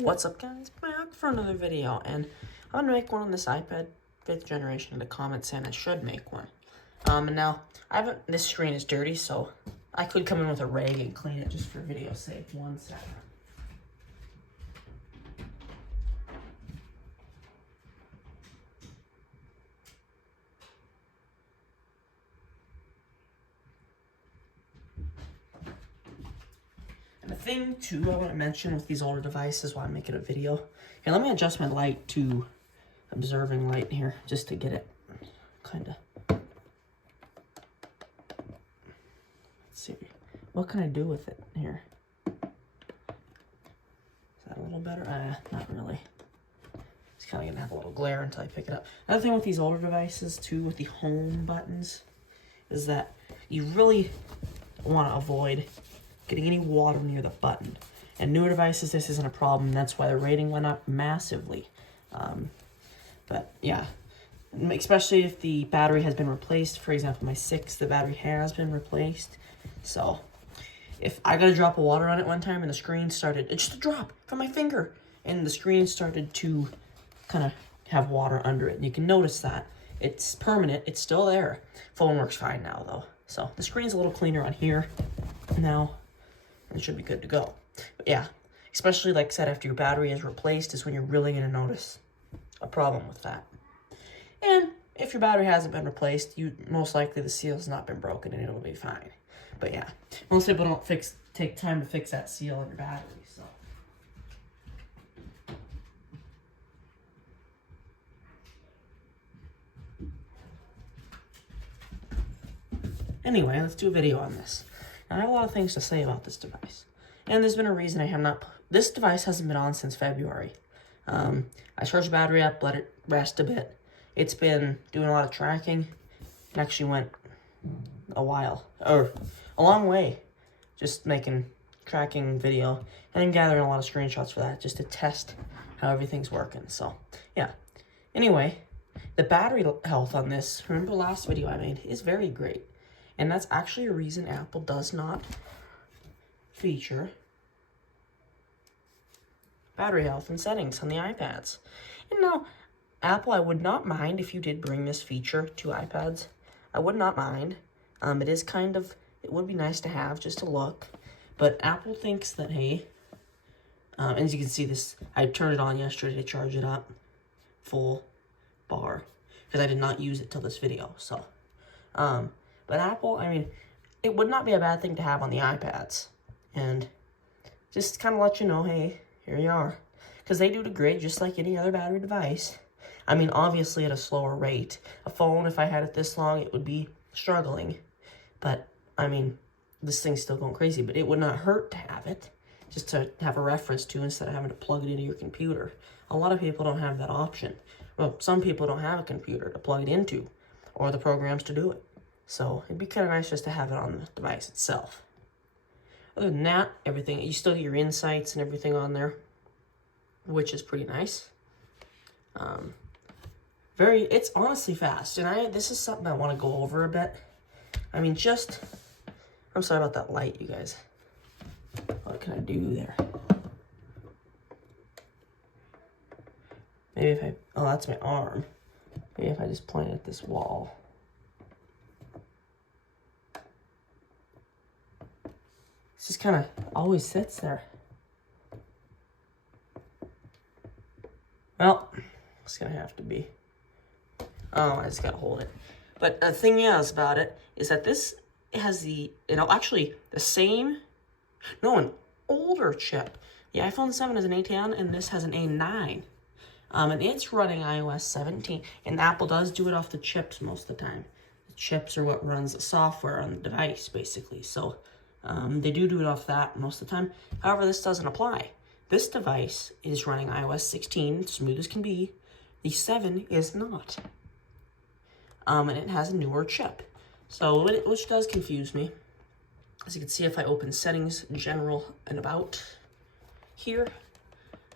What's up, guys? Back for another video, and I'm gonna make one on this iPad 5th generation. The comment saying I should make one. And now this screen is dirty, so I could come in with a rag and clean it just for video's sake. One second. And the thing too I want to mention with these older devices while I'm making a video. Here, let me adjust my light to observing light here, just to get it kind of. Let's see, what can I do with it here? Is that a little better? Not really. It's kind of gonna have a little glare until I pick it up. Another thing with these older devices too, with the home buttons, is that you really want to avoid getting any water near the button. And newer devices, this isn't a problem. That's why the rating went up massively. But yeah, especially if the battery has been replaced. For example, my 6, the battery has been replaced. So if I got a drop of water on it one time and the screen started, it's just a drop from my finger, and the screen started to kind of have water under it. And you can notice that. It's permanent. It's still there. Phone works fine now, though. So the screen's a little cleaner on here now. It should be good to go. But yeah, especially like I said, after your battery is replaced is when you're really going to notice a problem with that. And if your battery hasn't been replaced, most likely the seal has not been broken and it'll be fine. But yeah, most people don't take time to fix that seal on your battery. So anyway, let's do a video on this. Now, I have a lot of things to say about this device. And there's been a reason I have not... This device hasn't been on since February. I charged the battery up, let it rest a bit. It's been doing a lot of tracking. It actually went a long way, just making tracking video and then gathering a lot of screenshots for that just to test how everything's working. So, yeah. Anyway, the battery health on this, remember the last video I made, is very great. And that's actually a reason Apple does not feature battery health and settings on the iPads. And now, Apple, I would not mind if you did bring this feature to iPads. I would not mind. It would be nice to have just to look. But Apple thinks that, hey, as you can see this, I turned it on yesterday to charge it up full bar because I did not use it till this video. So, but Apple, I mean, it would not be a bad thing to have on the iPads. And just kind of let you know, hey, here you are. Because they do degrade just like any other battery device. I mean, obviously at a slower rate. A phone, if I had it this long, it would be struggling. But, I mean, this thing's still going crazy. But it would not hurt to have it. Just to have a reference to instead of having to plug it into your computer. A lot of people don't have that option. Well, some people don't have a computer to plug it into. Or the programs to do it. So, it'd be kind of nice just to have it on the device itself. Other than that, everything, you still get your insights and everything on there, which is pretty nice. It's honestly fast, and this is something I want to go over a bit. I mean, I'm sorry about that light, you guys. What can I do there? Maybe oh, that's my arm. Maybe if I just point it at this wall. It just kind of always sits there. Well, it's going to have to be. Oh, I just got to hold it. But the thing is about it is that this has actually the same, an older chip. The iPhone 7 is an A10 and this has an A9. And it's running iOS 17. And Apple does do it off the chips most of the time. The chips are what runs the software on the device, basically. So, they do it off that most of the time. However, this doesn't apply. This device is running iOS 16, smooth as can be. The 7 is not. And it has a newer chip. So, which does confuse me. As you can see, if I open Settings, General, and About here.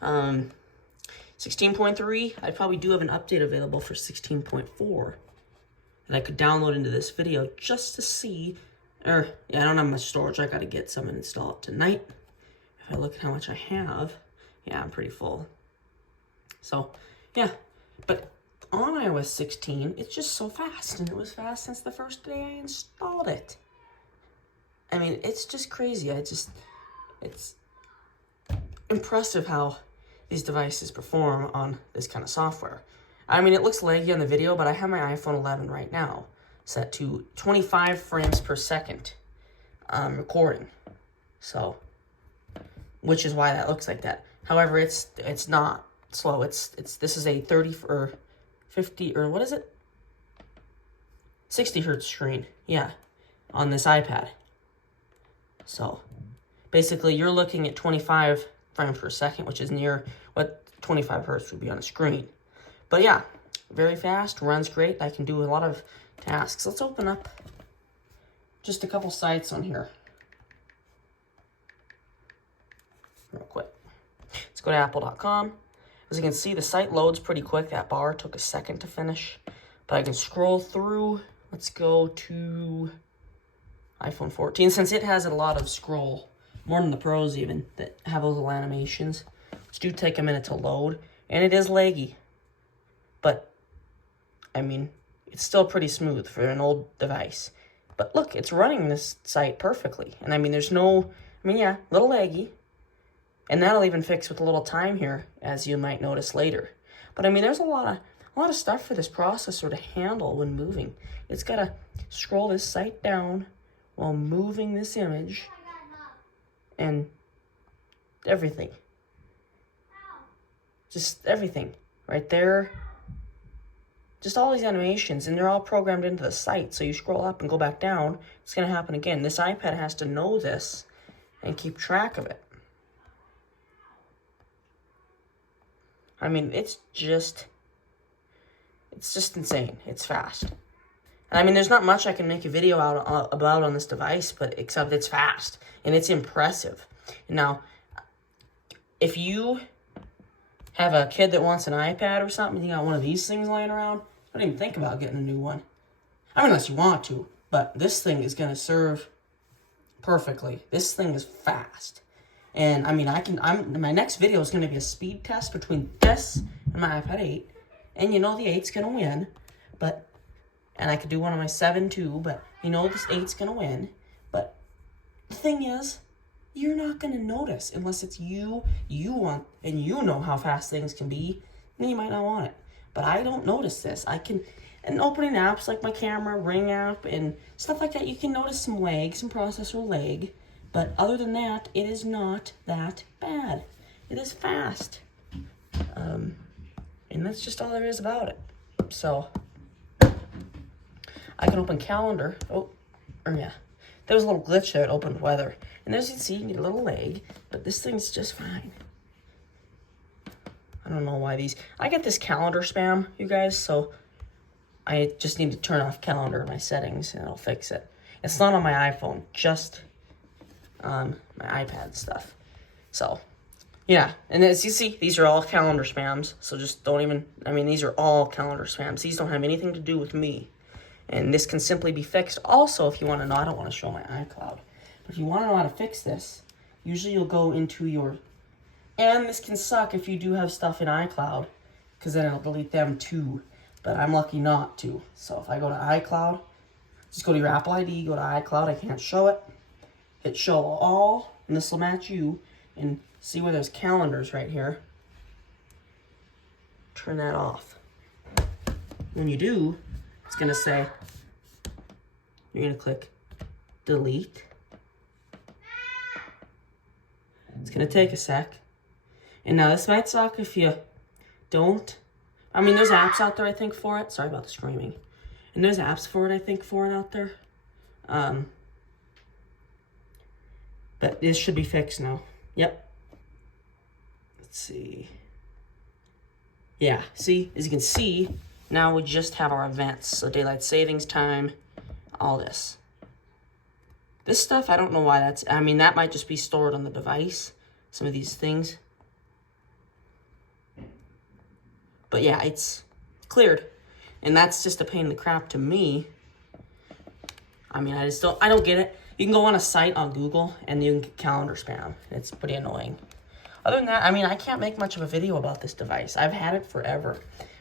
16.3, I probably do have an update available for 16.4 that I could download into this video just to see. I don't have much storage. I got to get some and install it tonight. If I look at how much I have, Yeah, I'm pretty full. So, yeah. But on iOS 16, it's just so fast. And it was fast since the first day I installed it. I mean, it's just crazy. It's impressive how these devices perform on this kind of software. I mean, it looks laggy on the video, but I have my iPhone 11 right now set to 25 frames per second recording. So, which is why that looks like that. However, it's not slow. This is a 30 or 50 or what is it? 60 hertz screen. Yeah, on this iPad. So, basically, you're looking at 25 frames per second, which is near what 25 hertz would be on a screen. But yeah, very fast, runs great. I can do a lot of tasks. Let's open up just a couple sites on here real quick. Let's go to apple.com. As you can see, the site loads pretty quick. That bar took a second to finish, but I can scroll through. Let's go to iPhone 14, since it has a lot of scroll, more than the Pros even, that have those little animations, which do take a minute to load, and it is laggy. But, I mean, it's still pretty smooth for an old device. But look, it's running this site perfectly. And I mean, yeah, a little laggy. And that'll even fix with a little time here, as you might notice later. But I mean, there's a lot of stuff for this processor to handle when moving. It's got to scroll this site down while moving this image and everything. Just everything right there. Just all these animations, and they're all programmed into the site. So you scroll up and go back down, it's going to happen again. This iPad has to know this and keep track of it. I mean, it's just insane. It's fast. And I mean, there's not much I can make a video about on this device, but except it's fast and it's impressive. Now, if you have a kid that wants an iPad or something, you got one of these things laying around, don't even think about getting a new one. I mean, unless you want to, but this thing is going to serve perfectly. This thing is fast. And I mean, my next video is going to be a speed test between this and my iPad 8. And you know the 8's going to win, and I could do one on my 7 too, but you know this 8's going to win. But the thing is, you're not going to notice unless it's you want, and you know how fast things can be, then you might not want it. But I don't notice this. And opening apps like my camera, Ring app, and stuff like that, you can notice some lag, some processor lag. But other than that, it is not that bad. It is fast. And that's just all there is about it. So, I can open calendar. There was a little glitch there. It opened weather. And as you can see, you get a little lag, but this thing's just fine. I don't know why I get this calendar spam, you guys, so I just need to turn off calendar in my settings and it'll fix it. It's not on my iPhone, just my iPad stuff. So, yeah, and as you see, these are all calendar spams, so just don't even, these are all calendar spams. These don't have anything to do with me. And this can simply be fixed. Also, if you want to know, I don't want to show my iCloud, but if you want to know how to fix this, usually you'll go into your, and this can suck if you do have stuff in iCloud, because then it'll delete them too, but I'm lucky not to. So if I go to iCloud, just go to your Apple ID, go to iCloud, I can't show it, hit show all, and this will match you, and see where there's calendars right here. Turn that off. When you do, it's going to say, you're going to click delete. It's going to take a sec. And now this might suck if you don't. There's apps out there, I think, for it. Sorry about the screaming. And there's apps for it, I think, out there. But this should be fixed now. Yep. Let's see. Yeah, see, as you can see, now we just have our events. So daylight savings time, all this. This stuff, I don't know why that's, that might just be stored on the device, some of these things. But yeah, it's cleared. And that's just a pain in the crap to me. I don't get it. You can go on a site on Google and you can get calendar spam. It's pretty annoying. Other than that, I mean, I can't make much of a video about this device. I've had it forever.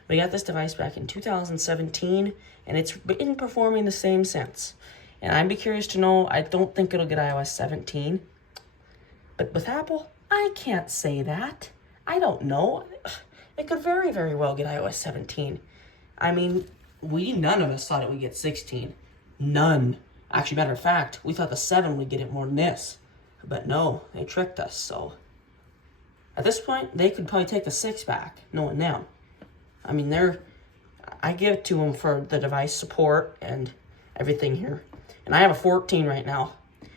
We got this device back in 2017, and it's been performing the same since. And I'd be curious to know, I don't think it'll get iOS 17. But with Apple, I can't say that. I don't know. It could very, very well get iOS 17. I mean, none of us thought it would get 16. None. Actually, matter of fact, we thought the 7 would get it more than this. But no, they tricked us, so. At this point, they could probably take the 6 back, knowing them. I mean, I give it to them for the device support and everything here. And I have a 14 right now.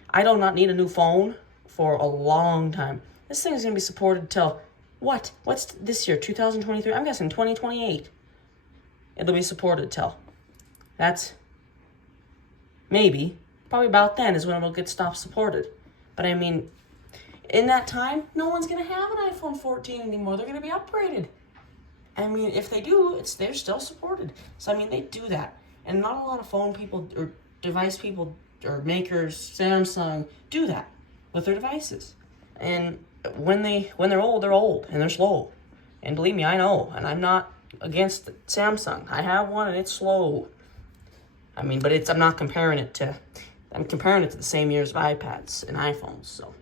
I do not need a new phone for a long time. This thing is going to be supported till, what? What's this year, 2023? I'm guessing 2028. It'll be supported till. That's, maybe, probably about then is when it'll get stopped supported. But I mean, in that time, no one's going to have an iPhone 14 anymore. They're going to be upgraded. I mean, if they do, they're still supported. So, I mean, they do that. And not a lot of phone people or device people or makers, Samsung, do that with their devices. And when they're old, and they're slow. And believe me, I know. And I'm not against Samsung. I have one, and it's slow. I mean, but I'm not comparing it to... I'm comparing it to the same years of iPads and iPhones, so...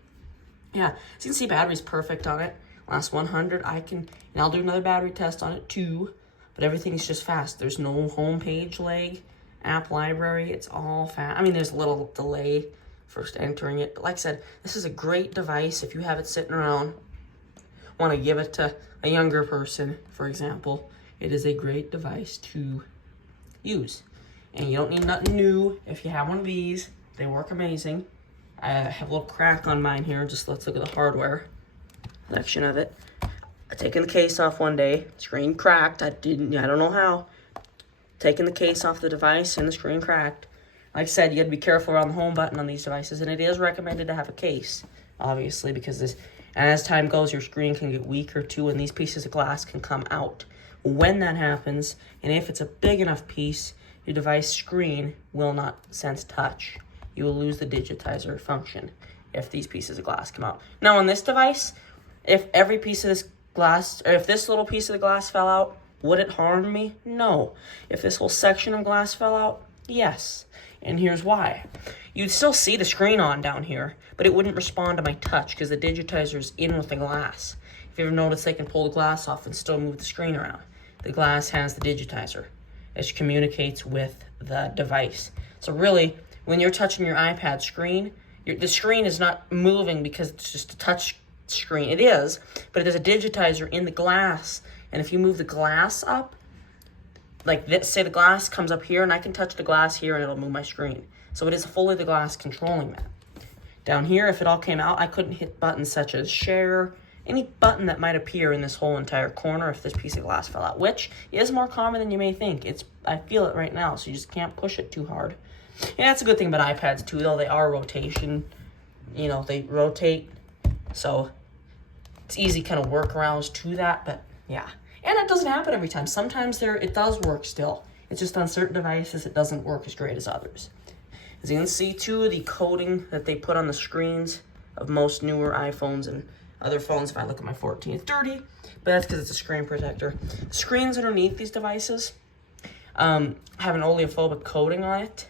Yeah, as you can see, battery's perfect on it. Last 100, and I'll do another battery test on it too, but everything's just fast. There's no home page lag, app library, it's all fast. I mean, there's a little delay first entering it, but like I said, this is a great device if you have it sitting around, want to give it to a younger person, for example. It is a great device to use, and you don't need nothing new if you have one of these. They work amazing. I have a little crack on mine here. Just let's look at the hardware section of it. I taken the case off one day. Screen cracked. I don't know how. Taking the case off the device and the screen cracked. Like I said, you got to be careful around the home button on these devices, and it is recommended to have a case, obviously, because as time goes, your screen can get weaker too, and these pieces of glass can come out. When that happens, and if it's a big enough piece, your device screen will not sense touch. You will lose the digitizer function if these pieces of glass come out. Now on this device, if every piece of this glass, or if this little piece of the glass fell out, would it harm me? No. If this whole section of glass fell out, yes. And here's why. You'd still see the screen on down here, but it wouldn't respond to my touch because the digitizer's in with the glass. If you ever notice, they can pull the glass off and still move the screen around. The glass has the digitizer, which communicates with the device. So really, when you're touching your iPad screen, the screen is not moving because it's just a touch screen. It is, but there's a digitizer in the glass. And if you move the glass up, like this, say the glass comes up here, and I can touch the glass here, and it'll move my screen. So it is fully the glass controlling that. Down here, if it all came out, I couldn't hit buttons such as share, any button that might appear in this whole entire corner if this piece of glass fell out, which is more common than you may think. I feel it right now, so you just can't push it too hard. And that's a good thing about iPads too, though. They are rotation. You know, they rotate. So it's easy kind of workarounds to that, but yeah. And that doesn't happen every time. Sometimes it does work still. It's just on certain devices it doesn't work as great as others. As you can see too, the coating that they put on the screens of most newer iPhones and other phones, if I look at my 14, it's dirty, but that's because it's a screen protector. The screens underneath these devices have an oleophobic coating on it,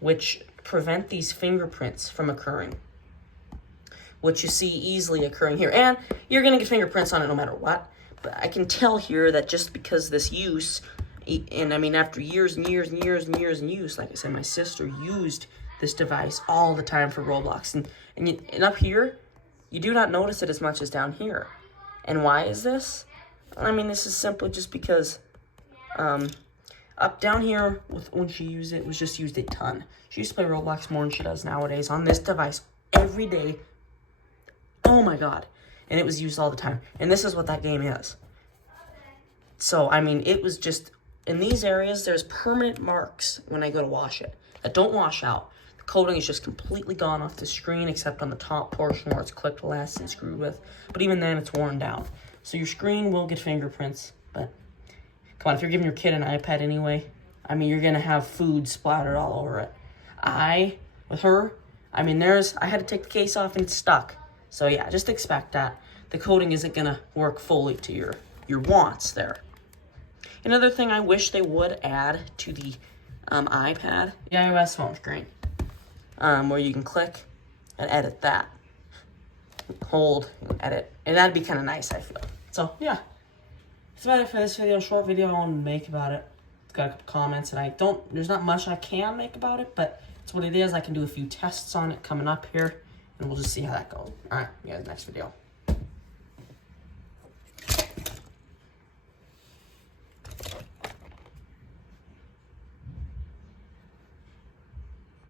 which prevent these fingerprints from occurring, which you see easily occurring here. And you're going to get fingerprints on it no matter what. But I can tell here that just because this use, and I mean after years and years and years and years and use, like I said, my sister used this device all the time for Roblox. And up here, you do not notice it as much as down here. And why is this? I mean, this is simply just because up down here, when she used it was just used a ton. She used to play Roblox more than she does nowadays on this device every day. Oh my god. And it was used all the time. And this is what that game is. So, I mean, it was just, in these areas, there's permanent marks when I go to wash it that don't wash out. The coating is just completely gone off the screen, except on the top portion where it's clipped less and screwed with. But even then, it's worn down. So your screen will get fingerprints, but come on, if you're giving your kid an iPad anyway, I mean, you're going to have food splattered all over it. With her, I mean, I had to take the case off and it's stuck. So yeah, just expect that. the coating isn't gonna work fully to your wants there. Another thing I wish they would add to the iPad, the iOS home screen, where you can click and edit that. Hold and edit. And that'd be kind of nice, I feel. So, yeah. That's about it for this video. Short video I want to make about it. It's got a couple comments, and there's not much I can make about it, but it's what it is. I can do a few tests on it coming up here, and we'll just see how that goes. Alright, you guys, next video.